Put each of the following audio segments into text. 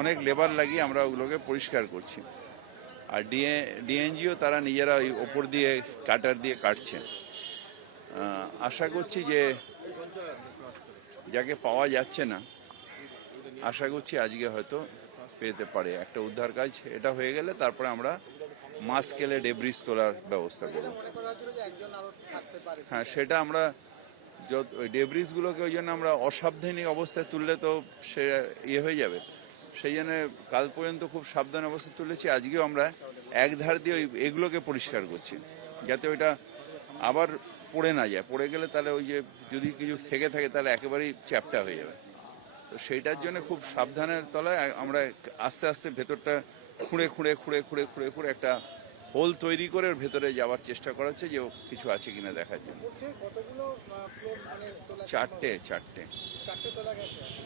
অনেক লেবার লাগিয়ে আমরা ওগুলোকে পরিষ্কার করছি। আর ডিএনজিও তারা নিজেরা ওই ওপর দিয়ে কাটার দিয়ে কাটছে। আশা করছি যে যাকে পাওয়া যাচ্ছে না, আশা করছি আজকে হয়তো পেতে পারে। একটা উদ্ধার কাজ এটা হয়ে গেলে তারপরে আমরা মাস স্কেলে ডেব্রিজ তোলার ব্যবস্থা করব। হ্যাঁ, সেটা আমরা ওই ডেব্রিজগুলোকে ওই জন্য আমরা অসাবধানী অবস্থায় তুললে তো সে ইয়ে হয়ে যাবে। সেই জন্য কাল পর্যন্ত খুব সাবধান অবস্থায় তুলেছি। আজকেও আমরা এক ধার দিয়ে এগুলোকে পরিষ্কার করছি, যাতে ওইটা আবার পড়ে না যায়। পড়ে গেলে তাহলে ওই যে যদি কিছু থেকে থাকে তাহলে একেবারেই চ্যাপটা হয়ে যাবে। তো সেইটার জন্য খুব সাবধানের তলায় আমরা আস্তে আস্তে ভেতরটা খুঁড়ে খুঁড়ে খুঁড়ে খুঁড়ে খুঁড়ে খুঁড়ে একটা হোল তৈরি করে ওর ভেতরে যাওয়ার চেষ্টা করা হচ্ছে, যে কিছু আছে কিনা দেখার জন্য। চারটে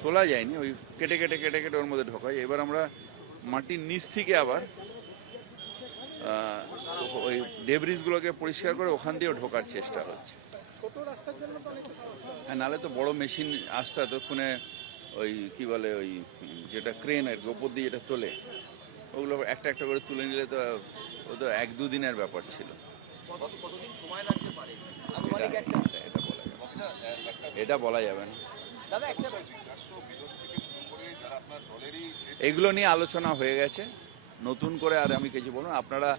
তোলা যায়নি, ওই কেটে কেটে কেটে কেটে ওর মধ্যে ঢোকায়। এবার আমরা মাটির নিচ থেকে আবার ওই ডেব্রিজগুলোকে পরিষ্কার করে ওখান দিয়েও ঢোকার চেষ্টা হচ্ছে। হ্যাঁ, নাহলে তো বড় মেশিন আসতো এতক্ষণে। ওই কি বলে, ওই যেটা ক্রেন আর ওপর দিয়ে যেটা তোলে, ওগুলো একটা একটা করে তুলে নিলে তো ও তো 1-2 দিনের ব্যাপার ছিল। এটা বলা যাবে না। এগুলো নিয়ে আলোচনা হয়ে গেছে, নতুন করে আর আমি কিছু বলবো। আপনারা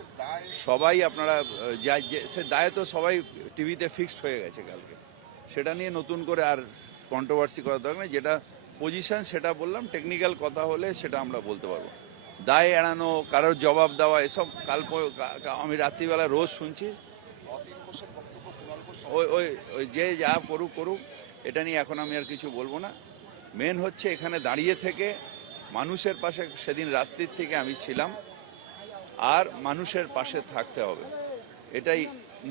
সবাই সে দায় তো সবাই টিভিতে ফিক্সড হয়ে গেছে কালকে। সেটা নিয়ে নতুন করে আর কন্ট্রোভার্সি করা দরকার নেই। যেটা পজিশন সেটা বললাম, টেকনিক্যাল কথা হলে সেটা আমরা বলতে পারবো। দায় এড়ানো, কারোর জবাব দেওয়া, এসব আমি রাত্রিবেলা রোজ শুনছি। ওই যে যা করুক, এটা নিয়ে এখন আমি আর কিছু বলবো না। মেন হচ্ছে এখানে দাঁড়িয়ে থেকে মানুষের পাশে, সেদিন রাত্রির থেকে আমি ছিলাম, আর মানুষের পাশে থাকতে হবে, এটাই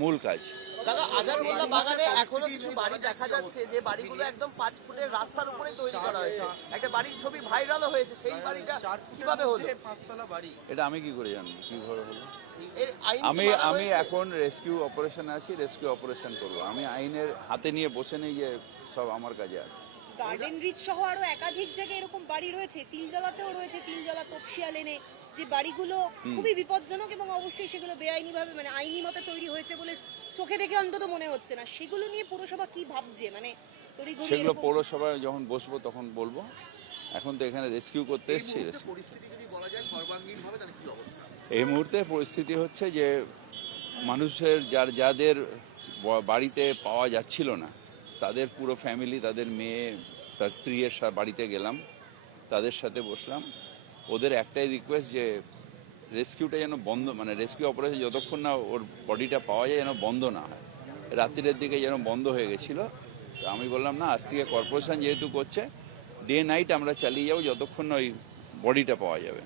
মূল কাজ। দাদা, আজারমোল্লা বাগানে এখনো কিছু বাড়ি দেখা যাচ্ছে যে বাড়িগুলো একদম 5 ফুটের রাস্তার উপরে তৈরি করা হয়েছে। একটা বাড়ির ছবি ভাইরালও হয়েছে, সেই বাড়িটা কিভাবে হলো? এটা আমি কি করে জানবো কিভাবে হলো? আমি এখন রেস্কিউ অপারেশন আছি, রেস্কিউ অপারেশন করবো। আমি আইনের হাতে নিয়ে বসে নেই যে সব আমার কাজে আছে। গার্ডেন রিচ সহ আরো একাধিক জায়গায় এরকম বাড়ি রয়েছে, তিলজলাতেও রয়েছে, তিলজলা তপসিয়া লেনে, যে বাড়িগুলো খুবই বিপজ্জনক এবং অবশ্যই সেগুলো বেআইনিভাবে মানে আইনি মতে তৈরি হয়েছে বলে চোখে দেখে অন্তত মনে হচ্ছে না। সেগুলো নিয়ে পৌরসভা কি ভাবছে? মানে সেগুলো পৌরসভায় যখন বসবো তখন বলবো। এখন তো এখানে রেস্কিউ করতে এসেছি। এই মুহূর্তে পরিস্থিতি হচ্ছে যে মানুষের যাদের বাড়িতে পাওয়া যাচ্ছিল না, তাদের পুরো ফ্যামিলি, তাদের মেয়ে, তার স্ত্রীর বাড়িতে গেলাম, তাদের সাথে বসলাম। ওদের একটাই রিকোয়েস্ট যে রেস্কিউটা যেন বন্ধ, মানে রেস্কিউ অপারেশন যতক্ষণ না ওর বডিটা পাওয়া যায় যেন বন্ধ না হয়। রাত্রির দিকে যেন বন্ধ হয়ে গেছিলো। তো আমি বললাম না, আজ থেকে কর্পোরেশন যেহেতু করছে, ডে নাইট আমরা চালিয়ে যাবো যতক্ষণ না ওই বডিটা পাওয়া যাবে।